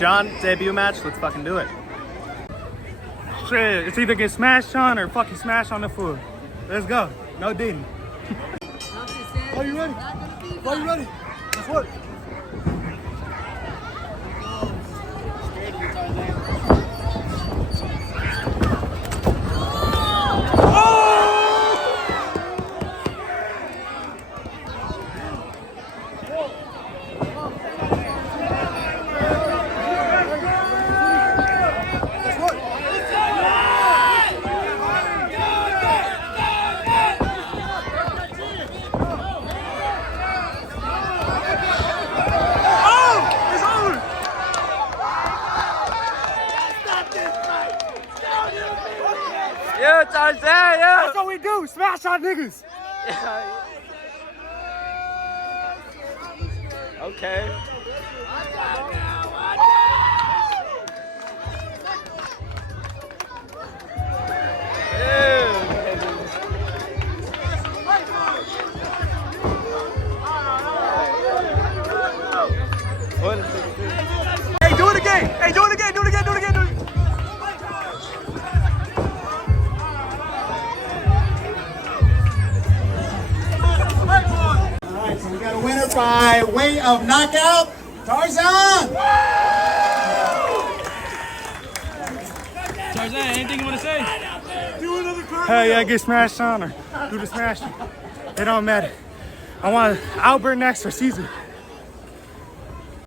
John, debut match. Let's fucking do it. Shit, it's either get smashed on or fucking smashed on the foot. Let's go. No didn't. Are you ready? Are you ready? Let's work. Yeah, Tarzan, yeah. That's what we do. Smash on niggas. Yeah. Okay. Hey, do it again. Hey, do it again. Do it again. Do it again. Do it again. So we got a winner by way of knockout, Tarzan! Tarzan, anything you want to say? Do another card. Hell yeah, get smashed on or do the smash. It don't matter. I want Albert next or Caesar.